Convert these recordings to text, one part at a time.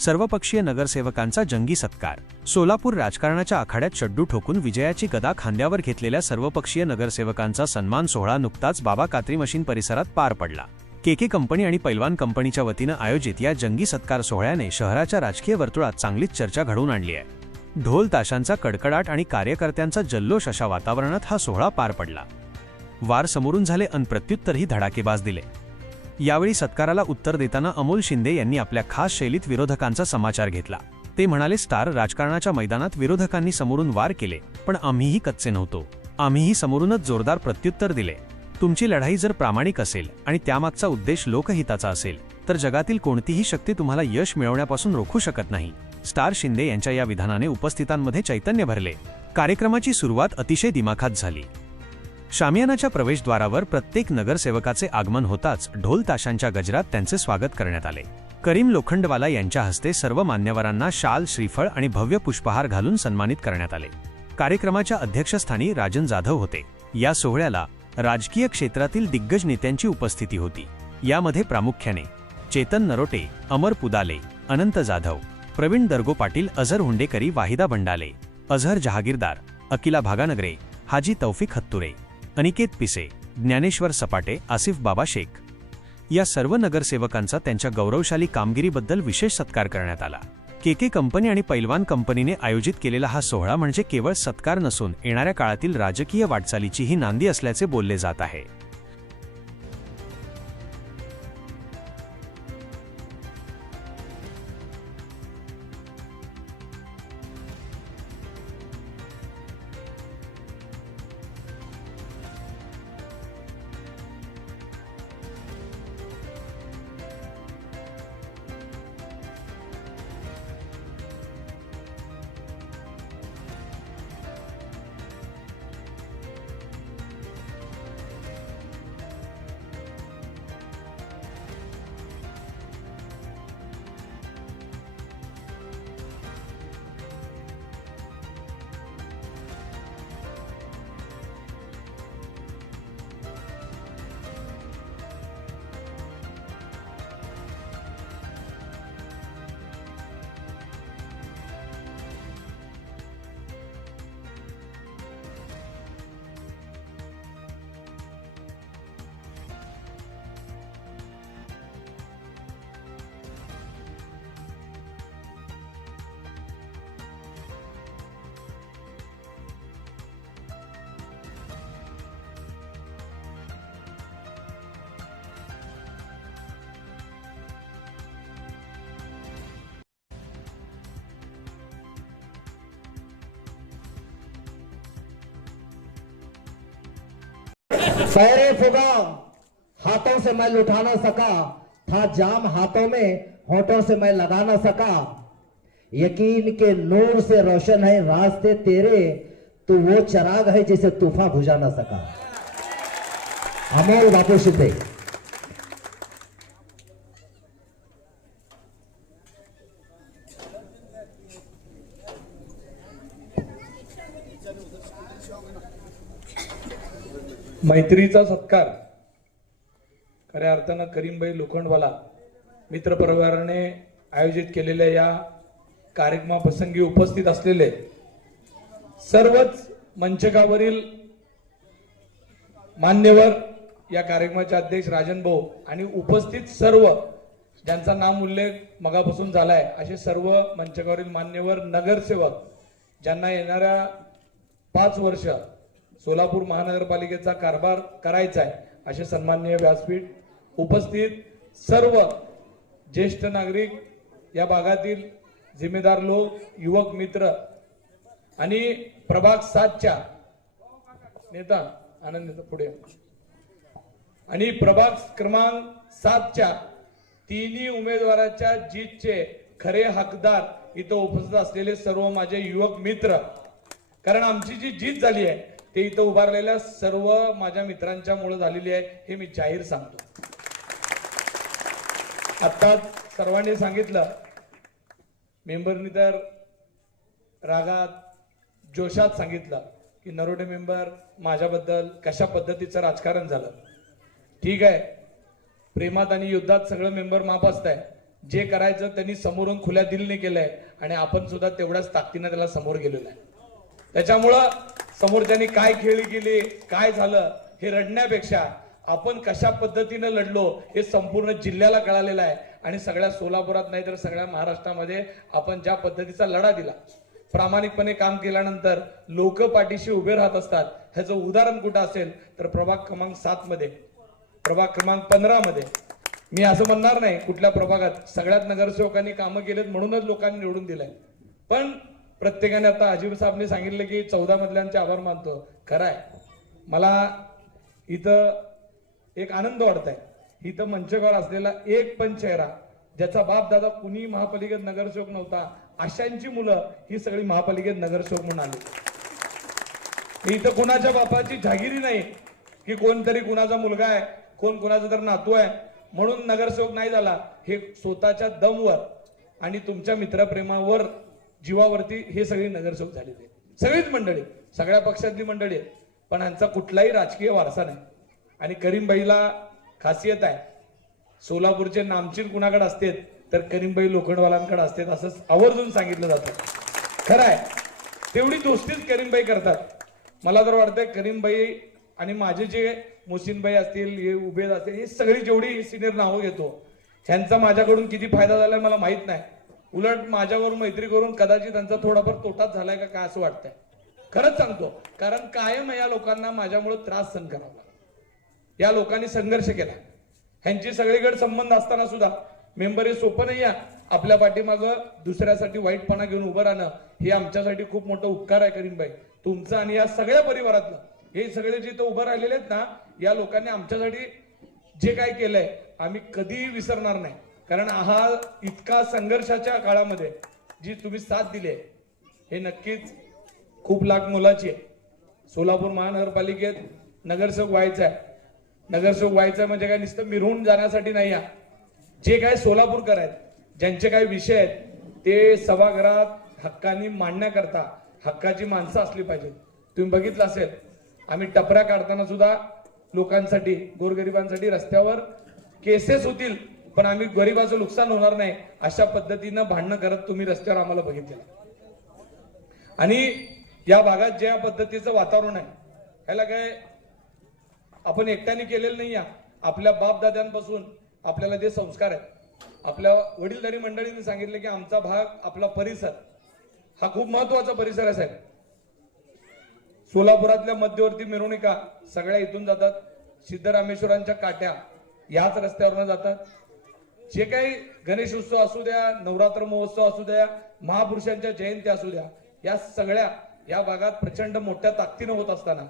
सर्वपक्षीय नगरसेवकांचा जंगी सत्कार. सोलापूर राजकारणाच्या आखाड्यात शड्डू ठोकून विजयाची गदा खांद्यावर घेतलेल्या सर्वपक्षीय नगरसेवकांचा सन्मान सोहळा नुकताच बाबा कात्री मशीन परिसरात पार पडला. केके कंपनी आणि पैलवान कंपनीच्या वतीनं आयोजित या जंगी सत्कार सोहळ्याने शहराच्या राजकीय वर्तुळात चांगलीच चर्चा घडवून आणली आहे. ढोल ताशांचा कडकडाट आणि कार्यकर्त्यांचा जल्लोष अशा वातावरणात हा सोहळा पार पडला. वार समोरून झाले अन प्रत्युत्तरही धडाकेबाज दिले. यावेळी सत्काराला उत्तर देताना अमोल शिंदे यांनी आपल्या खास शैलीत विरोधकांचा समाचार घेतला. ते म्हणाले स्टार राजकारणाच्या मैदानात विरोधकांनी समोरून वार केले पण आम्हीही कच्चे नव्हतो. आम्हीही समोरूनच जोरदार प्रत्युत्तर दिले. तुमची लढाई जर प्रामाणिक असेल आणि त्यामागचा उद्देश लोकहिताचा असेल तर जगातील कोणतीही शक्ती तुम्हाला यश मिळवण्यापासून रोखू शकत नाही. स्टार शिंदे यांच्या या विधानाने उपस्थितांमध्ये चैतन्य भरले. कार्यक्रमाची सुरुवात अतिशय दिमाखात झाली. शामियानाच्या प्रवेशद्वारावर प्रत्येक नगरसेवकाचे आगमन होताच ढोल ताशांच्या गजरात त्यांचे स्वागत करण्यात आले. करीम लोखंडवाला यांच्या हस्ते सर्व मान्यवरांना शाल श्रीफळ आणि भव्य पुष्पहार घालून सन्मानित करण्यात आले. कार्यक्रमाच्या अध्यक्षस्थानी राजन जाधव होते. या सोहळ्याला राजकीय क्षेत्रातील दिग्गज नेत्यांची उपस्थिती होती. यामध्ये प्रामुख्याने चेतन नरोटे अमर पुदाले अनंत जाधव प्रवीण दर्गो पाटील अझर हुंडेकरी वाहिदा बंडाले अझहर जहागीरदार अकिला भागानगरे हाजी तौफिक हत्तुरे अनिकेत पिसे ज्ञानेश्वर सपाटे आसिफ बाबा शेख. या सर्व नगरसेवकांचा त्यांच्या गौरवशाली कामगिरीबद्दल विशेष सत्कार करण्यात आला. केके कंपनी आणि पैलवान कंपनीने आयोजित केलेला हा सोहळा म्हणजे केवळ सत्कार नसून येणाऱ्या काळातील राजकीय वाटचालीची ही नांदी असल्याचे बोलले जात आहे. सैरे फुगा हाथों से मैं लुटा ना सका, था जाम हाथों में, होठों से मैं लगा ना सका। यकीन के नूर से रोशन है रास्ते तेरे तो वो चराग है जिसे तूफ़ान बुझा ना सका। अमोल बापू शिंदे मैत्रीचा सत्कार. खऱ्या अर्थानं करीमबाई लोखंडवाला मित्रपरिवाराने आयोजित केलेल्या या कार्यक्रमाप्रसंगी उपस्थित असलेले सर्वच मंचकावरील मान्यवर या कार्यक्रमाचे अध्यक्ष राजन भाऊ आणि उपस्थित सर्व ज्यांचा नाम उल्लेख मगापासून झालाय असे सर्व मंचकावरील मान्यवर नगरसेवक ज्यांना येणाऱ्या पाच वर्ष सोलापूर महानगरपालिकेचा कारभार करायचा आहे असे सन्माननीय व्यासपीठ उपस्थित सर्व ज्येष्ठ नागरिक या भागातील जिम्मेदार लोक युवक मित्र आणि प्रभाग सातच्या नेता आनंद नेता पुढे आणि प्रभाग क्रमांक सातच्या तिन्ही उमेदवाराच्या जीतचे खरे हकदार इथं उपस्थित असलेले सर्व माझे युवक मित्र. कारण आमची जी जीत झाली आहे ते इथं उभारलेल्या सर्व माझ्या मित्रांच्या मुळे झालेली आहे हे मी जाहीर सांगतो. आता सर्वांनी सांगितलं मेंबरनी तर रागात जोशात सांगितलं की नरोडे मेंबर माझ्याबद्दल कशा पद्धतीचं राजकारण झालं. ठीक आहे प्रेमात आणि युद्धात सगळं मेंबर मापासत आहे जे करायचं त्यांनी समोरून खुल्या दिलने केलंय आणि आपण सुद्धा तेवढ्याच ताकदीनं त्याला समोर गेलेलो आहे. त्याच्यामुळं समोरच्यांनी काय खेळी केली काय झालं हे रडण्यापेक्षा आपण कशा पद्धतीनं लढलो हे संपूर्ण जिल्ह्याला कळालेलं आहे. आणि सगळ्या सोलापुरात नाही तर सगळ्या महाराष्ट्रामध्ये आपण ज्या पद्धतीचा लढा दिला प्रामाणिकपणे काम केल्यानंतर लोक पाठीशी उभे राहत असतात. ह्याचं उदाहरण कुठं असेल तर प्रभाग क्रमांक सात मध्ये प्रभाग क्रमांक पंधरा मध्ये. मी असं म्हणणार नाही कुठल्या प्रभागात. सगळ्यात नगरसेवकांनी कामं केलेत म्हणूनच लोकांनी निवडून दिलंय. पण प्रत्येकाने आता अजिब साहेबने सांगितलं की चौदा मधल्यांचे आभार मानतो. खरं आहे मला इथं एक आनंद वाटत आहे इथं मंचकावर असलेला एक पण चेहरा ज्याचा बाप दादा कुणी महापालिकेत नगरसेवक नव्हता अशांची मुलं ही सगळी महापालिकेत नगरसेवक म्हणून आली. इथं कुणाच्या बापाची जागिरी नाही की कोणतरी कुणाचा मुलगा आहे कोण कुणाचा तर नातू आहे म्हणून नगरसेवक नाही झाला. हे स्वतःच्या दमवर आणि तुमच्या मित्रप्रेमावर जीवावरती हे सगळी नगरसेवक झालेली आहे सगळीच मंडळी सगळ्या पक्षातली मंडळी आहेत. पण ह्यांचा कुठलाही राजकीय वारसा नाही. आणि करीमबाईला खासियत आहे. सोलापूरचे नामचीन कुणाकडे असते तर करीमबाई लोखंडवालांकडे असते असं आवर्जून सांगितलं जातं. खरं आहे. तेवढी दोस्तीच करीमबाई करतात. मला तर वाटतंय करीमबाई आणि माझे जे मोसिनबाई असतील हे उभे असतील हे सगळी जेवढी सिनियर नावं घेतो ह्यांचा माझ्याकडून किती फायदा झालाय मला माहीत नाही. उलट माझ्यावर मैत्री करून कदाचित त्यांचा थोडाफार तोटाच झालाय का काय असं वाटतंय. खरंच सांगतो कारण कायम या लोकांना माझ्यामुळे त्रास सहन करावा या लोकांनी संघर्ष केला. ह्यांची सगळीकडे संबंध असताना सुद्धा मेंबर हे सोपं नाही या आपल्या पाठीमागं दुसऱ्यासाठी वाईटपणा घेऊन उभं राहणं. हे आमच्यासाठी खूप मोठं उपकार आहे करीमबाई. तुमचं आणि या सगळ्या परिवारातलं हे सगळे जे इथं उभं राहिलेले आहेत ना या लोकांनी आमच्यासाठी जे काय केलंय आम्ही कधीही विसरणार नाही. कारण हा इतका संघर्षाच्या काळामध्ये जी तुम्ही साथ दिली आहे हे नक्कीच खूप लाख मोलाची आहे. सोलापूर महानगरपालिकेत नगरसेवक व्हायचं आहे. नगरसेवक व्हायचं म्हणजे काय नुसतं मिरवून जाण्यासाठी नाही आहे. जे काय सोलापूरकर आहेत ज्यांचे काही विषय आहेत ते सभागृहात हक्कानी मांडण्याकरता हक्काची माणसं असली पाहिजेत. तुम्ही बघितलं असेल आम्ही टपऱ्या काढताना सुद्धा लोकांसाठी गोरगरिबांसाठी रस्त्यावर केसेस होतील. पण आम्ही गरिबाचं नुकसान होणार नाही अशा पद्धतीनं भांडणं करत तुम्ही रस्त्यावर आम्हाला बघितलं आणि या भागात ज्या पद्धतीचं वातावरण आहे ह्याला काय आपण एकट्याने केलेलं नाही या आपल्या बापदाद्यांपासून आपल्याला जे संस्कार आहेत आपल्या वडीलधारी मंडळींनी सांगितलं की आमचा भाग आपला परिसर हा खूप महत्त्वाचा परिसर आहे साहेब. सोलापुरातल्या मध्यवर्ती मिरवणुका सगळ्या इथून जातात सिद्धरामेश्वरांच्या काट्या याच रस्त्यावरनं जातात. जे काही गणेश उत्सव असू द्या नवरात्र महोत्सव असू द्या महापुरुषांच्या जयंती असू द्या या सगळ्या या भागात प्रचंड मोठ्या ताकदीनं होत असताना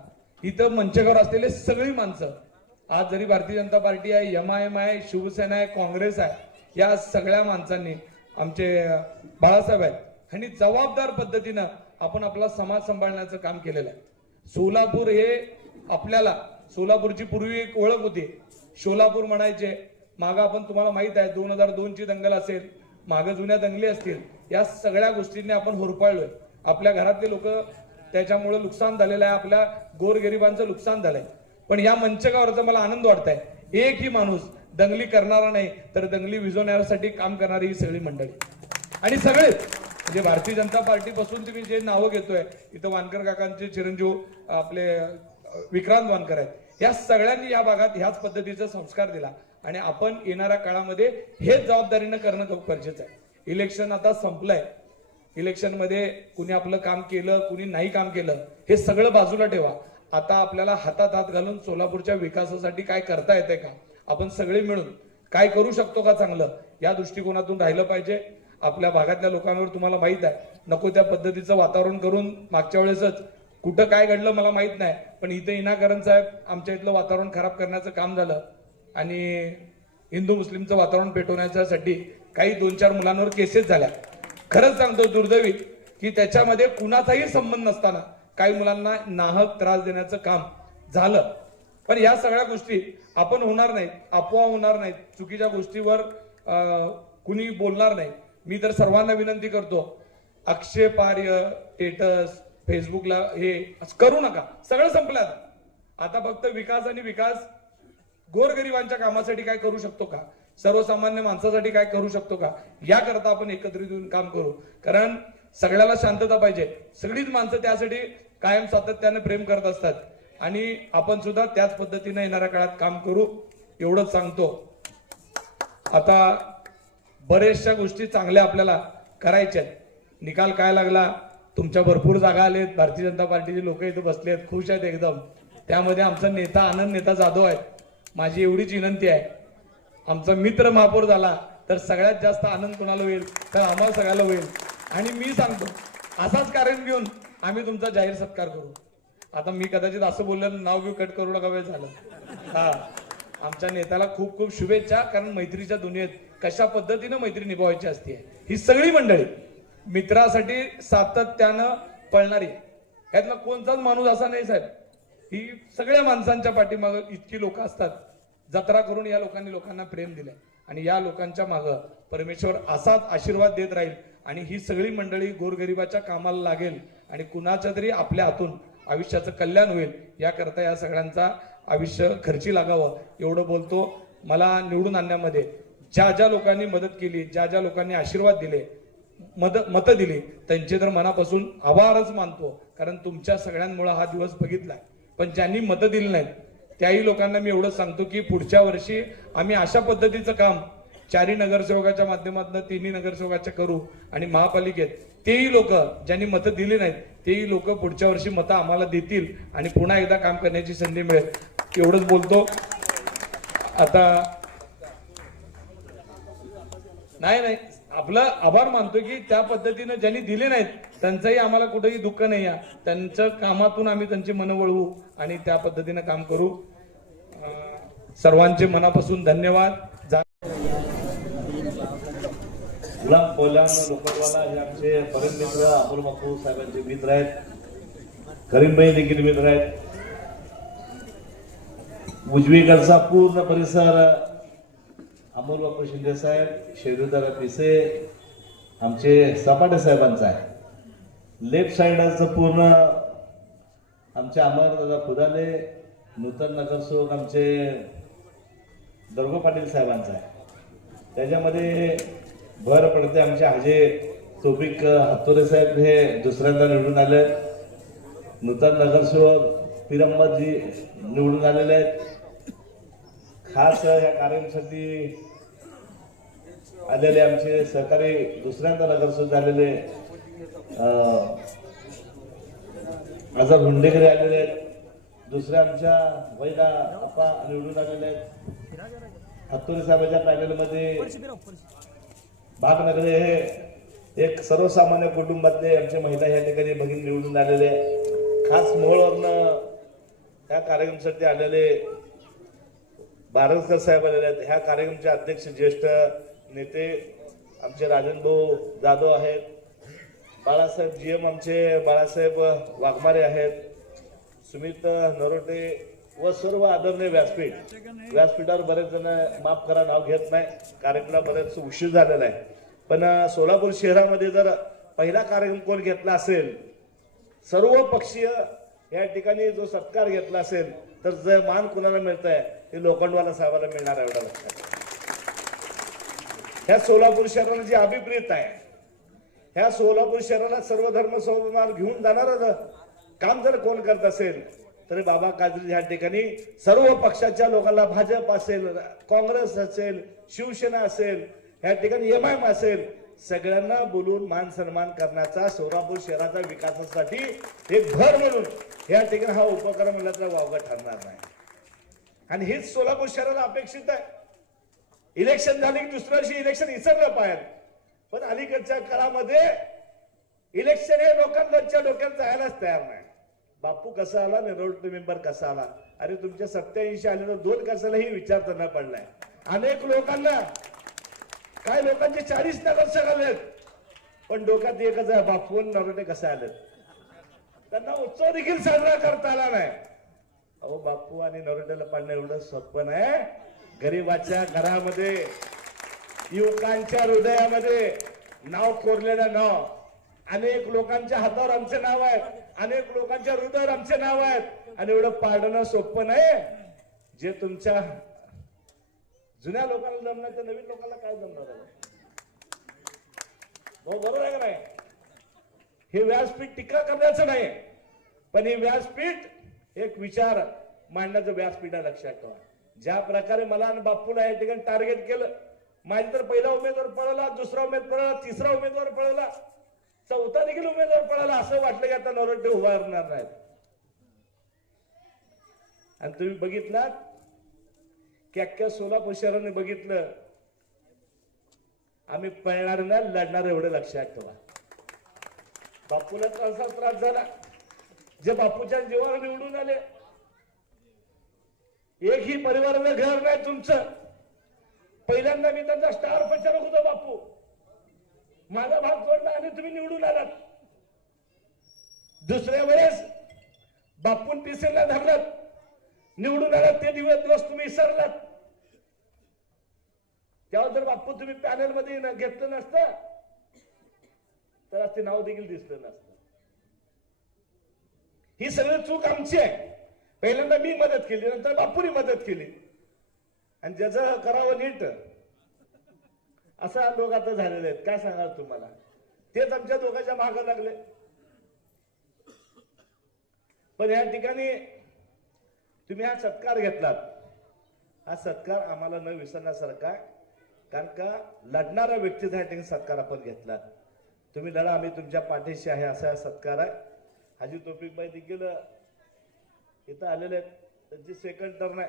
इथं मंचकावर असलेले सगळी माणसं आज जरी भारतीय जनता पार्टी आहे एम आय एम आहे शिवसेना आहे काँग्रेस आहे या सगळ्या माणसांनी आमचे बाळासाहेब आहेत ह्यांनी जबाबदार पद्धतीनं आपण आपला समाज सांभाळण्याचं काम केलेलं आहे. सोलापूर हे आपल्याला सोलापूरची पूर्वी एक ओळख होती. सोलापूर म्हणायचे मागं आपण तुम्हाला माहीत आहे दोन हजार दोनची दंगल असेल मागं जुन्या दंगली असतील या सगळ्या गोष्टींनी आपण होरपाळलोय. आपल्या घरातले लोक त्याच्यामुळे नुकसान झालेलं आहे आपल्या गोरगरिबांचं नुकसान झालंय. पण या मंचकावरचा मला आनंद वाटतंय. एकही माणूस दंगली करणारा नाही तर दंगली विजवण्यासाठी काम करणारी ही सगळी मंडळी. आणि सगळेच म्हणजे भारतीय जनता पार्टीपासून तुम्ही जे नावं घेतोय इथं वानकर काकांचे चिरंजीव आपले विक्रांत वानकर आहेत या सगळ्यांनी या भागात ह्याच पद्धतीचा संस्कार दिला. आणि आपण येणाऱ्या काळामध्ये हेच जबाबदारीनं करणं खूप गरजेचं आहे. इलेक्शन आता संपलंय. इलेक्शनमध्ये कुणी आपलं काम केलं कुणी नाही काम केलं हे सगळं बाजूला ठेवा. आता आपल्याला हातात हात घालून सोलापूरच्या विकासासाठी काय करता येते का? आपण सगळे मिळून काय करू शकतो का चांगलं? या दृष्टिकोनातून राहिलं पाहिजे. आपल्या भागातल्या लोकांवर तुम्हाला माहीत आहे. नको त्या पद्धतीचं वातावरण करून मागच्या वेळेसच कुठं काय घडलं मला माहीत नाही. पण इथं इनाकरण साहेब आमच्या इथलं वातावरण खराब करण्याचं काम झालं. आणि हिंदू मुस्लिमचं वातावरण पेटवण्याच्यासाठी काही दोन चार मुलांवर केसेस झाल्या खरंच सांगतो दुर्दैवी की त्याच्यामध्ये कुणाचाही संबंध नसताना काही मुलांना नाहक त्रास देण्याचं काम झालं. पण या सगळ्या गोष्टी आपण होणार नाहीत अफवा होणार नाहीत चुकीच्या गोष्टीवर कुणी बोलणार नाही. मी तर सर्वांना विनंती करतो आक्षेपार्ह स्टेटस फेसबुकला हे करू नका. सगळं संपलं आता. आता फक्त विकास आणि विकास गोरगरिबांच्या कामासाठी काय करू शकतो का? सर्वसामान्य माणसासाठी काय करू शकतो का? याकरता आपण एकत्रित येऊन काम करू. कारण सगळ्याला शांतता पाहिजे. सगळीच माणसं त्यासाठी कायम सातत्याने प्रेम करत असतात. आणि आपण सुद्धा त्याच पद्धतीने येणाऱ्या काळात काम करू एवढंच सांगतो. आता बऱ्याचशा गोष्टी चांगल्या आपल्याला करायच्या आहेत. निकाल काय लागला? तुमच्या भरपूर जागा आलेत. भारतीय जनता पार्टीचे लोक इथे आहेत खुश आहेत एकदम. त्यामध्ये आमचा नेता आनंद नेता जाधव आहेत. माझी एवढीच विनंती आहे. आमचा मित्र महापौर झाला तर सगळ्यात जास्त आनंद कोणाला होईल? तर आम्हाला सगळ्याला होईल. आणि मी सांगतो असाच कारण घेऊन आम्ही तुमचा जाहीर सत्कार करू. आता मी कदाचित असं बोललं नाव घेऊ कट करू नका वेळ झालं. हा. आमच्या नेत्याला खूप खूप शुभेच्छा कारण मैत्रीच्या दुनियेत कशा पद्धतीनं मैत्री निभावायची असते ही सगळी मंडळी मित्रासाठी सातत्यानं पळणारी. यातला कोणताच माणूस असा नाही साहेब. ही सगळ्या माणसांच्या पाठीमागं इतकी लोक असतात. जत्रा करून या लोकांनी लोकांना प्रेम दिलंय. आणि या लोकांच्या मागं परमेश्वर असाच आशीर्वाद देत राहील. आणि ही सगळी मंडळी गोरगरिबाच्या कामाला लागेल. आणि कुणाच्या तरी आपल्या हातून आयुष्याचं कल्याण होईल याकरता या सगळ्यांचा आयुष्य खर्ची लागावं. एवढं बोलतो मला निवडून आणण्यामध्ये. ज्या ज्या लोकांनी मदत केली ज्या ज्या लोकांनी आशीर्वाद दिले मद मतं दिली त्यांचे तर मनापासून आभारच मानतो. कारण तुमच्या सगळ्यांमुळे हा दिवस बघितलाय. पण ज्यांनी मतं दिली नाहीत त्याही लोकांना मी एवढं सांगतो की पुढच्या वर्षी आम्ही अशा पद्धतीचं काम चारी नगरसेवकाच्या माध्यमातून तिन्ही नगरसेवकाच्या करू आणि महापालिकेत. तेही लोक ज्यांनी मतं दिली नाहीत तेही लोक पुढच्या वर्षी मतं आम्हाला देतील आणि पुन्हा एकदा काम करण्याची संधी मिळेल. एवढंच बोलतो. आता नाही नाही. आपलं आभार मानतो की त्या पद्धतीनं ज्यांनी दिले नाहीत त्यांचंही आम्हाला कुठेही दुःख नाही आहे. त्यांच्या कामातून आम्ही त्यांची मनं वळवू आणि त्या पद्धतीनं काम करू. सर्वांचे मनापासून धन्यवाद. जा- गुलाम पोलान हे आमचे परम मित्र अमोल बापू साहेबांचे मित्र आहेत. करीमबाई देखील मित्र आहेत. उजवीकडचा पूर्ण परिसर अमोल बापू शिंदे साहेब शेरुदारा पिसे आमचे सपाटे साहेबांचा आहे. लेफ्ट साईडचं पूर्ण आमचे अमरदादा खुदाले नूतन नगरसेवक आमचे दर्गो पाटील साहेबांचा आहे. त्याच्यामध्ये भर पडते आमचे हाजे तोपिक हत्तोरे साहेब हे दुसऱ्यांदा निवडून आले नूतन नगरसेवक पिरंबतजी निवडून आलेले आहेत. खास या कार्यक्रमासाठी आलेले आमचे सहकारी दुसऱ्यांदा नगरसेवक झालेले आजार आझाद हुंडेकरी आलेले आहेत. दुसऱ्या आमच्या वैदा अप्पा निवडून आलेले आहेत. हातोरे साहेबांच्या पॅनलमध्ये भागनगरे हे एक सर्वसामान्य कुटुंबातले आमच्या महिला या ठिकाणी भगिनी निवडून आलेले खास मोहळवरनं ह्या कार्यक्रमासाठी आलेले बारसकर साहेब आलेले आहेत. ह्या कार्यक्रमाचे अध्यक्ष ज्येष्ठ नेते आमचे राजन भाऊ जाधव आहेत. बाळासाहेब जी एम आमचे बाळासाहेब वाघमारे आहेत. सुमित नरोटे व सर्व आदरणीय व्यासपीठ. व्यासपीठावर बरेच जण माफ करा नाव घेत नाही. कार्यक्रम बरेच उशीर झालेला आहे. पण सोलापूर शहरामध्ये जर पहिला कार्यक्रम कोण घेतला असेल सर्व पक्षीय या ठिकाणी जो सत्कार घेतला असेल तर जे मान कुणाला मिळत आहे ते लोखंडवाला साहेबाला मिळणार एवढा लक्षात. ह्या सोलापूर शहराला जी अभिप्रेत आहे ह्या सोलापूर शहराला सर्व धर्म समभाव घेऊन जाणार काम जर कोण करत असेल तर बाबा काजरी ह्या ठिकाणी सर्व पक्षाच्या लोकांना भाजप असेल काँग्रेस असेल शिवसेना असेल ह्या ठिकाणी एम एम असेल सगळ्यांना बोलून मान सन्मान करण्याचा सोलापूर शहराच्या विकासासाठी एक भर म्हणून या ठिकाणी हा उपक्रम म्हणला तर वावगा ठरणार नाही. आणि हेच सोलापूर शहराला अपेक्षित आहे. इलेक्शन झाले की दुसऱ्या दिवशी इलेक्शन इसरलं पाहिजे. पण अलीकडच्या काळामध्ये इलेक्शन हे लोकांच्या डोक्यात जायलाच तयार नाही. बापू कसा आला? निरोल्ट मेंबर कसा आला? अरे तुमच्या सत्याऐंशी आलेलं दोन कसालाही विचारता न पडलाय. अनेक लोकांना काय लोकांचे चाळीस नगरसेवक आलेत. पण डोक्यात एकच आहे बापू आणि नरोटे कसे आलेत? त्यांना उत्सव देखील साजरा करता आला नाही. अहो बापू आणि नरोटेला पाडणं एवढं सोपं नाही. गरीबाच्या घरामध्ये युवकांच्या हृदयामध्ये नाव कोरलेलं नाव. अनेक लोकांच्या हातावर आमचे नाव आहे. अनेक लोकांच्या हृदयावर आमचे नाव आहेत आणि एवढं पाडणं सोपं नाही. जे तुमच्या जुन्या लोकांना जमणार ते नवीन लोकांना काय जमणार भाऊ बरोबर आहे का नाही? हे व्यासपीठ टीका करण्याचं नाही. पण हे व्यासपीठ एक विचार मांडण्याचं व्यासपीठ आहे लक्षात ठेवा. ज्या प्रकारे मला आणि बापूला या ठिकाणी टार्गेट केलं माझे तर पहिला उमेदवार पळाला दुसरा उमेदवार पळाला तिसरा उमेदवार पळाला चौथा देखील उमेदवार पळाला असं वाटलं की आता नवरटे उभारणार नाहीत आणि तुम्ही बघितलात की अख्ख्या सोलापूर शहराने बघितलं आम्ही पळणार ना लढणार एवढं लक्षात ठेवा बापूला त्रासा त्रास झाला. जे बापूच्या जीवावर निवडून आले एकही परिवाराला घर नाही तुमचं. पहिल्यांदा मी त्यांचा स्टार प्रचारक होतो बापू. माझा भाग जोडला आणि तुम्ही निवडून आलात. दुसऱ्या वेळेस बापून पिसेला धरलात निवडून आलात ते दिवस दिवस तुम्ही विसरलात. तेव्हा जर बापू तुम्ही पॅनलमध्ये घेतलं नसतं तर ते नाव देखील दिसलं नसतं. ही सगळी चूक आमची आहे. पहिल्यांदा मी मदत केली नंतर बापूनी मदत केली. आणि ज्याचं करावं नीट असा लोक आता झालेले आहेत. काय सांगाल तुम्हाला? तेच आमच्या दोघांच्या मागं लागले. पण या ठिकाणी तुम्ही हा सत्कार घेतलात. हा सत्कार आम्हाला न विसरण्यासारखा कारण का लढणाऱ्या व्यक्तीचा या ठिकाणी सत्कार आपण घेतलात तुम्ही लढा आम्ही तुमच्या पाठीशी आहे असा हा सत्कार आहे. हाजी तोपिकबाई देखील इथं आलेले आहेत. त्यांची सेकंड टर्न आहे.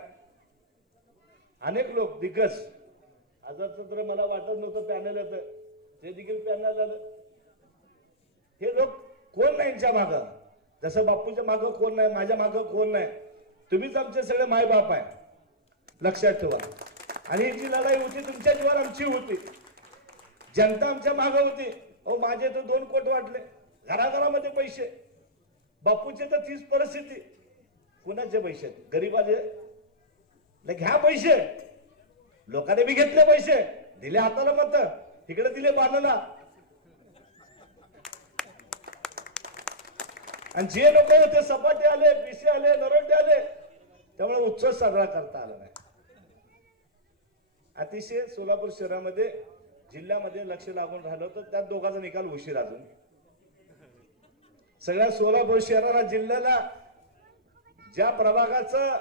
अनेक लोक दिग्गज. आजचं तर मला वाटत नव्हतं पॅनल येतं. ते देखील पॅनल आलं. हे लोक कोण नाही यांच्या मागं? जसं बापूच्या मागं कोण नाही माझ्या मागं कोण नाही? तुम्हीच आमचे सगळे मायबाप आहे. लक्षात ठेवा. आणि ही जी लढाई होती तुमच्या जीवन आमची होती. जनता आमच्या मागं होती. अहो माझे तर दोन कोट वाटले. घराघरामध्ये पैसे. बापूचे तर तीच परिस्थिती. कुणाचे पैसे गरीबाचे नाही घ्या पैसे. लोकांनी बी घेतले पैसे. दिले हाताला मत. तिकडे दिले बाणाला. आणि जे लोक होते सपाटे आले पिसे आले नरोटे आले त्यामुळे उत्सव साजरा करता आला नाही. अतिशय सोलापूर शहरामध्ये जिल्ह्यामध्ये लक्ष लागून राहिलं तर त्यात दोघांचा निकाल उशीर अजून. सगळ्या सोलापूर शहराला जिल्ह्याला ज्या प्रभागाचं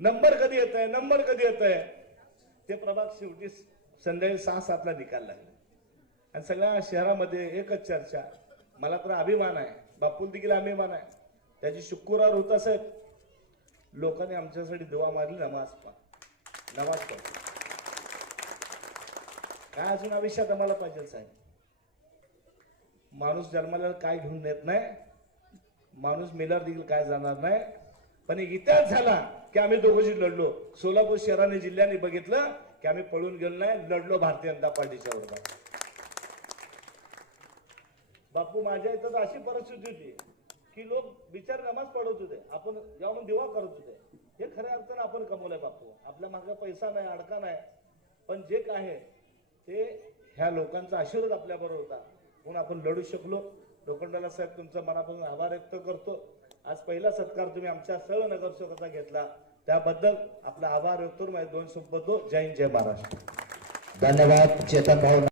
नंबर कधी येत आहे नंबर कधी येत आहे ते प्रभाग शेवटी संध्याकाळी सहा सातला निकाल लागले. आणि सगळ्या शहरामध्ये एकच चर्चा. मला तर अभिमान आहे. बापूल देखील अभिमान आहे. त्याची शुक्रवार होत असेल. लोकांनी आमच्यासाठी दुवा मारली नमाज पा. नमाज पा. काय अजून आयुष्यात आम्हाला पाहिजे साहेब? माणूस जन्माला काय घेऊन येत नाही. माणूस मेल्यावर देखील काय जाणार नाही. पण एक इतिहास झाला. की आम्ही दोघंशी लढलो. सोलापूर शहराने जिल्ह्याने बघितलं की आम्ही पळून गेलो नाही लढलो भारतीय जनता पार्टीच्या बरोबर. बापू माझ्या इथं तर अशी परिस्थिती होती की लोक बिचार नमाज पडत होते. आपण जाऊन दिवा करत होते. हे खऱ्या अर्थानं आपण कमवलंय बापू. आपल्या मागे पैसा नाही अडका नाही. पण जे काय आहे ते ह्या लोकांचा आशीर्वाद आपल्याबरोबर होता. म्हणून आपण लढू शकलो. लोखंडाला साहेब तुमचा मनापासून आभार व्यक्त करतो. आज पहिला सत्कार तुम्ही आमच्या सर्व नगरसेवकाचा घेतला. त्याबद्दल आपला आभार व्यक्त माझे दोन शब्द जय हिंद जय महाराष्ट्र. धन्यवाद चेतन भाऊ.